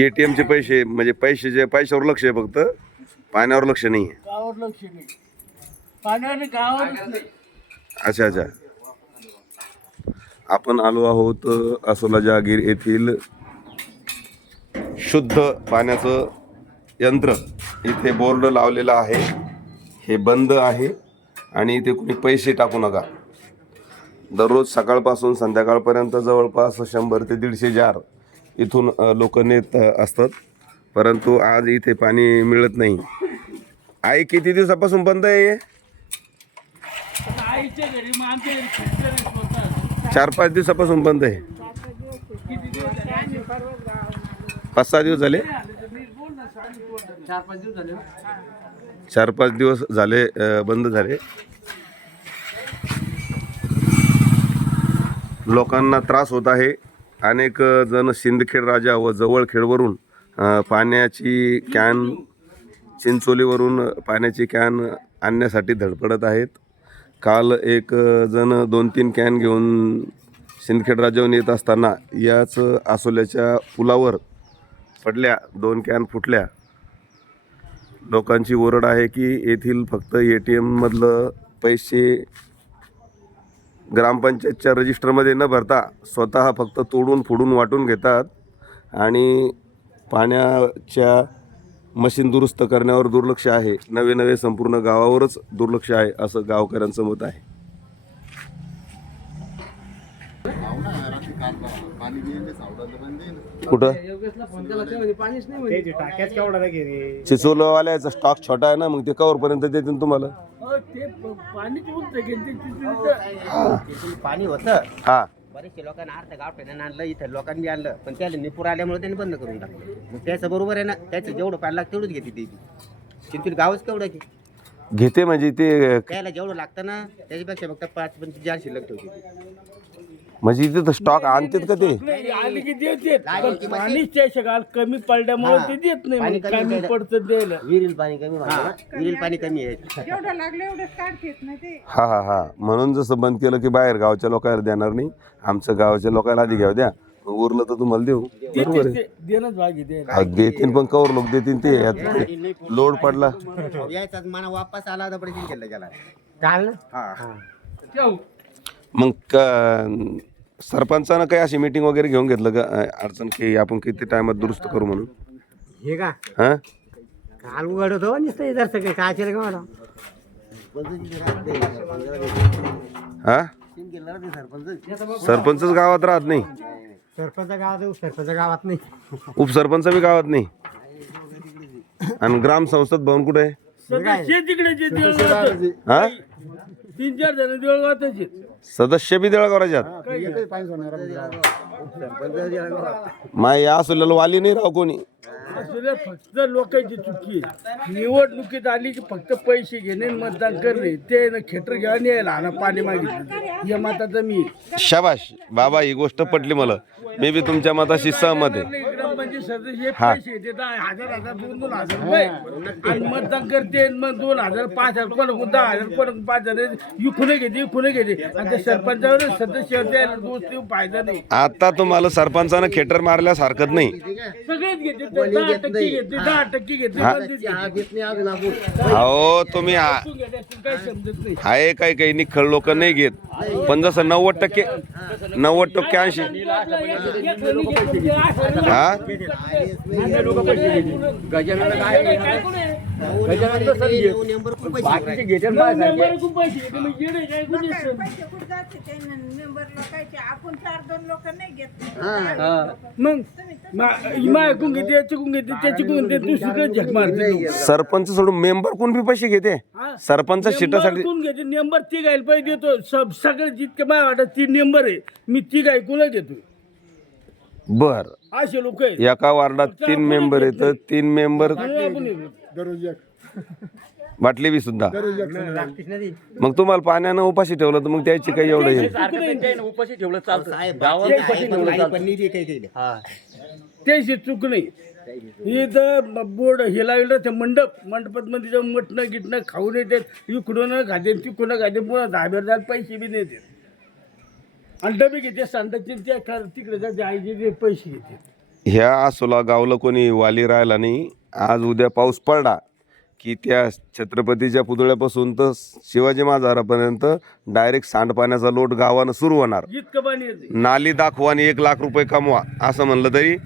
ATM चे पैसे म्हणजे पैशावर लक्ष आहे फक्त, पाण्यावर लक्ष नाही आहे. गावावर लक्ष नाही, पाण्याने गावावरच नाही. अच्छा अच्छा. आपण आलो आहोत आसोला जहागीर येथील शुद्ध पाण्याचं यंत्र. इथे बोर्ड लावलेला आहे, हे बंद आहे आणि इथे कुणी पैसे टाकू नका. दररोज सकाळपासून संध्याकाळपर्यंत जवळपास 100 ते 150 जार इथून लोक नेत असतात, परंतु आज इथे पाणी मिळत नाही. आई किती दिवसापासून बंद आहे? आईच्या घरी मग आमच्या घरी फिल्टर होता. 4-5 दिवसापासून बंद आहे. किती दिवस झाले? 5-6 दिवस झाले. 4-5 दिवस झाले. 4-5 दिवस झाले बंद झाले. लोकांना त्रास होत आहे. अनेक जण सिंदखेड राजा व जवळखेडवरून पाण्याची कॅन, चिंचोलीवरून पाण्याची कॅन आणण्यासाठी धडपडत आहेत. काल एक जण 2-3 कॅन घेऊन सिंदखेड राजाहून येत असताना याच आसोल्याच्या पुलावर पडल्या, 2 कॅन फुटल्या. लोकांची ओरड आहे की येथील फक्त ATM मधलं पैसे ग्रामपंचायतच्या रजिस्टरमध्ये न भरता स्वतः फक्त तोडून फोडून वाटून घेतात आणि पाण्याच्या मशीन दुरुस्त करण्यावर दुर्लक्ष आहे. नवे संपूर्ण गावावरच दुर्लक्ष आहे असं गावकऱ्यांचं मत आहे. कुठं चिचोलवाल्याचा स्टॉक छोटा आहे ना, मग ते कवरपर्यंत देतील तुम्हाला. ते पाणी पाणी होतं. हा, बरेचसे लोकांना अर्थ गावठ्याने आणलं, इथं लोकांनी आणलं, पण त्याला निपूर आल्यामुळे त्यांनी बंद करून टाकलं. मग त्याचं बरोबर आहे ना, त्याचं जेवढं पाणी लागतं तेवढंच घेते ती. चिंतूर गावच केवढं की घेते म्हणजे ते त्याला जेवढं लागतं ना त्याच्यापेक्षा फक्त 5-25 जार शिल्लक ठेवते. म्हणजे इथे तर स्टॉक आणतात का ते? आली की देते, पाणीच त्याच्या गाल कमी पडल्यामुळे ते देत नाही. पाणी मग कमी कमी द्यायला. पडतं द्यायला. विहिरील पाणी कमी वाटलं ना, विहिरील पाणी कमी आहे. जेवढं लागलं एवढं काढतेत ना ते. हा हा हा. म्हणून जसं बंद केलं की बाहेर गावच्या लोकांना देणार नाही, आमचं गावच्या लोकांना आधी घ्याव द्या, उरलं तर तुम्हाला देऊ. बरोबर आहे. देणंच भागी द्यायला. हा, देतील पण कवर लोक देतील ते. यात लोड पडला. यायचा मला वापस आला तर पडतील केलं गेला काल. मग सरपंचानं काही अशी मीटिंग वगैरे घेऊन घेतलं का अडचण की आपण किती टायमात दुरुस्त करू म्हणून? हे का हा, काल उघड होतो नुसतं इधर सगळे काय केलं का हा, सरपंचच गावात राहत नाही, सरपंच गावात नाही, उपसरपंच बी गावात नाही, आणि ग्रामसंस्थेत भवन कुठे आहे? सदस्य तिकडे जे देवळगावात. हा, 3-4 जण देवळगावातच आहेत. सदस्य बी देळगावराच्यात. माय या असलेलं वाली नाही राव कोणी. असं फक्त लोकांची चुकी आहे. निवडणुकीत आली की फक्त पैसे घेणे आणि मतदान करणे, ते खेटर घ्यायला यायला आणि पाणी मागितलं या मताचं मी. शाबाश बाबा, ही गोष्ट पटली मला. मी बी तुमच्या मताशी सहमत आहे. ग्रामपंचायत सदस्य पैसे देतात 1000 2,000 रुपये आणि मतदान करते. मग 2,000 5,000 कोण 10,000 कोण 5,000 इकून घेते आणि त्या सरपंचावर सदस्य द्यायला दोस्ती फायदा नाही. आता तुम्हाला सरपंचानं खेटर मारल्यास हरकत नाही. सगळेच घेते, 10% घेते, 10% घेते. हो, तुम्ही काही समजत नाही. आहे काही निखळ लोक नाही घेत, पण जसं 90% 80 हा, पैसे कुठं जाते ते मेंबर लोकांचे. आपण 4-2 लोक नाही घेत. मग ऐकून घेते, चुकून घेते, ते चुकून घेते, दुसरीकडे झक मारते. सरपंच सोडून मेंबर कोण बी पैसे घेते सरपंच सीटासाठी. ऐकून घेते नेंबर ती गायला पैसे देतो. सगळे जितके माझ्या वाटत 3 नेंबर आहे, मी ती ऐकून घेतो. बर, असे लोक आहेत. एका वार्डात 3 मेंबर आहेत, 3 मेंबर बाटली बी सुद्धा. मग तुम्हाला पाण्यानं उपाशी ठेवलं तर मग त्याची काही एवढं आहे? उपाशी ठेवलं चालतं, त्याची चूक नाही. इथं बोर्ड हे लावलं ते मंडपात मध्ये जाऊन मटणं गिटणं खाऊन येतात, इकडून खाते तिकडून खाते, पुन्हा धाब्यावर पैसे बी नाही देत आणि डबे घेते सांडते तिकडे जाते, आईचे पैसे घेते. ह्या आसोला गावला कोणी वाली राहिला नाही. आज उद्या पाऊस पडला की त्या छत्रपतीच्या पुतळ्यापासून तर शिवाजी महाराजांपर्यंत डायरेक्ट सांडपाण्याचा लोट गावानं सुरू होणार. इतकं पाणी येते. नाली दाखवा आणि 1 लाख रुपये कमवा असं म्हणलं तरी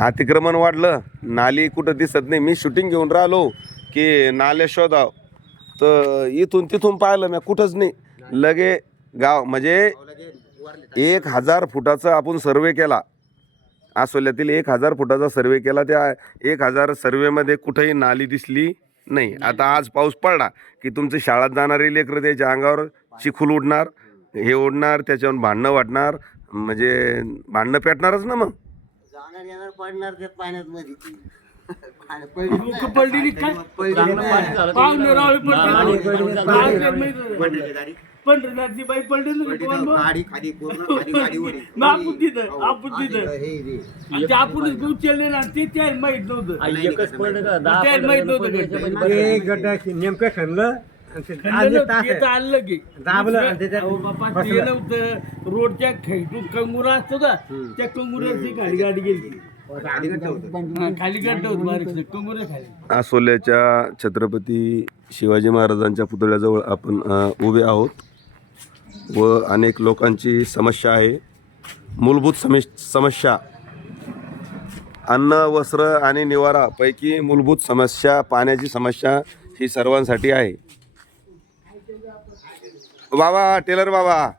अतिक्रमण वाढलं. नाली कुठं दिसत नाही. मी शूटिंग घेऊन राहिलो की नाल्या शोधाव तर इथून तिथून पाहिलं मी कुठंच नाही. लगे गाव म्हणजे 1000 फुटाचा आपण सर्वे केला. आसोल्यातील 1000 फुटाचा सर्वे केला. त्या 1000 सर्वेमध्ये कुठेही नाली दिसली नाही. आता आज पाऊस पडला की तुमचे शाळेत जाणारे लेकरं त्याच्या अंगावर चिखल उडणार, हे उडणार, त्याच्यावर भांडणं वाटणार, म्हणजे भांडणं पेटणारच ना. मग लोक पडलेली काय पाहुणे रावळे पडले. पंढरनाथची बाई पडली ना आपण तिथं आणि ते आपणच घेऊन चलले ना. ते त्याला माहित नव्हतं. त्याला माहित नव्हतं नेमकं खणलं आलं की ते नव्हतं. रोडच्या खैटून कंगुरा असतो का, त्या कंगुऱ्याची गाडी गेली. खाली गड्डा होत बारीक कंगुऱ्या खाली. आसोल्याच्या छत्रपती शिवाजी महाराजांच्या पुतळ्याजवळ आपण उभे आहोत व अनेक लोकांची समस्या आहे. मूलभूत समस्या अन्न, वस्त्र आणि निवारा पैकी मूलभूत समस्या पाण्याची समस्या ही सर्वांसाठी आहे. बाबा टेलर बाबा,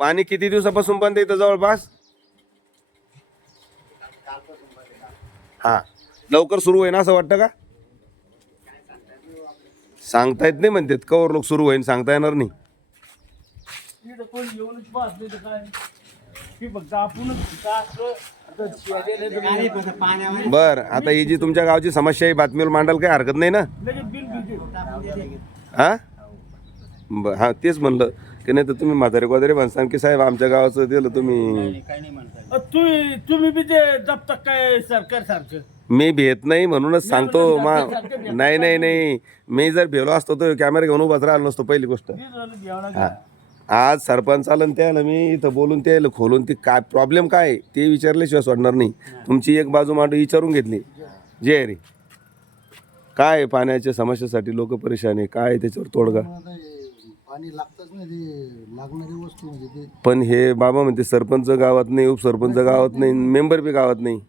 पाणी किती दिवसापासून बंद आहे इथं जवळपास? हां, लवकर सुरू होईन असं वाटतं का? सांगता येत नाही म्हणतात. कवर लोक सुरू होईन सांगता येणार नाही. इथं कोण येऊनच पाहत नाही तर काय की फक्त आपणच बर, आता ही जी तुमच्या गावची समस्या आहे बातमीवर मांडायला काही हरकत नाही ना? लगेच बिल हा बर, हा तेच म्हणलं की नाही तर तुम्ही म्हातारे गोदारे म्हणसान की साहेब आमच्या गावाचं दिलं तुम्ही. तुम्ही बी ते जपता काय सरकार सारखं? मी भेट नाही म्हणूनच सांगतो. नाही नाही नाही, मी जर भेलो असतो तर कॅमेरा घेऊन उभाच राहिलो नसतो. पहिली गोष्ट हा, आज सरपंच आलं त्याला मी इथं बोलून त्याला खोलून ते काय प्रॉब्लेम काय आहे ते विचारल्याशिवाय सोडणार नाही. तुमची एक बाजू मांडू विचारून घेतली. जे रे काय पाण्याच्या समस्येसाठी लोक परेशान आहे, काय त्याच्यावर तोडगा? पाणी लागतच नाही, ते लागणारी वस्तू म्हणजे ते पण हे बाबा म्हणते सरपंच गावात नाही, उपसरपंच गावात नाही, मेंबर बी गावात नाही.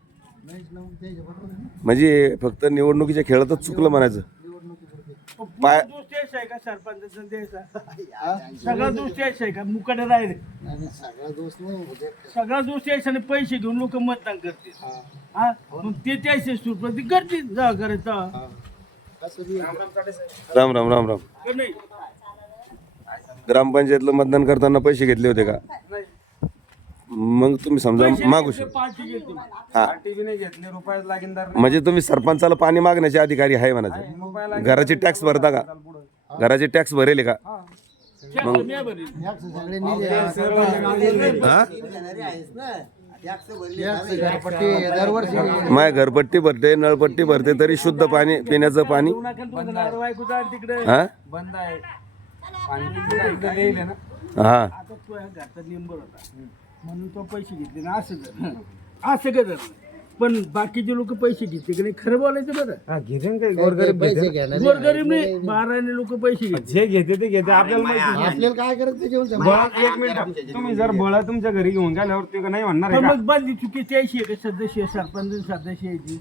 म्हणजे फक्त निवडणुकीच्या खेळातच चुकलं म्हणायचं. पाय दोष तेच आहे का सरपंचाचा द्यायचा? सगळा दोष तेच आहे का? मुकाडे राहिले सगळा दोष नाही म्हणजे सगळा दोष तेच आणि पैसे घेऊन लोक मतदान करतील. हा मग ते त्याचे सुप्रती करतील. जा करायचं राम राम राम राम. नाही ग्रामपंचायतलं मतदान करताना पैसे घेतले होते का? मग तुम्ही समजा मागू शकता. पार्टी घेतो. हा, म्हणजे तुम्ही सरपंचाला पाणी मागण्याचे अधिकारी आहे म्हणायचं. घराची टॅक्स भरता का? घराची टॅक्स भरेल का? सगळे निधी हा, दरवर्षी माय घरपट्टी भरते, नळपट्टी भरते, तरी शुद्ध पाणी पिण्याचं पाणी. तिकडे हा बंद आहे. हा, आता तो ह्या घरचा मेंबर होता म्हणून तो पैसे घेतले ना. असं कर पण बाकीचे लोक पैसे घेतले की नाही खरं बोलायचं बरं. पैसे घेणार गोरगरीब नाही, 12 लोक पैसे घेतले. जे घेते ते घेते. आपल्याला माहिती आपल्याला काय करायचं ते जेवण एक मिनिट, तुम्ही जर बळ तुमच्या घरी घेऊन गेल्यावर ते नाही म्हणणार आहे पण का? मग बंदी चुकी त्याशी आहे का? सदस्य सरपंच सदस्य यायची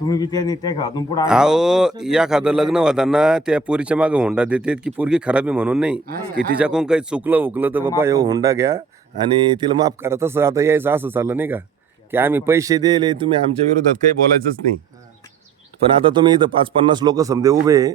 तुम्ही बी त्या घरातून पुढे अहो एखादं लग्न होताना त्या पोरीच्या मागे हुंडा देते की पोरगी खराबी म्हणून नाही की तिच्याकडून काही चुकलं उकलं तर बाबा एवढं हुंडा घ्या आणि तिला माफ करा. तसं आता यायचं असं चाललं नाही का की आम्ही पैसे दिले तुम्ही आमच्या विरोधात काही बोलायचंच नाही. पण आता तुम्ही इथं 5-50 लोक समजे उभे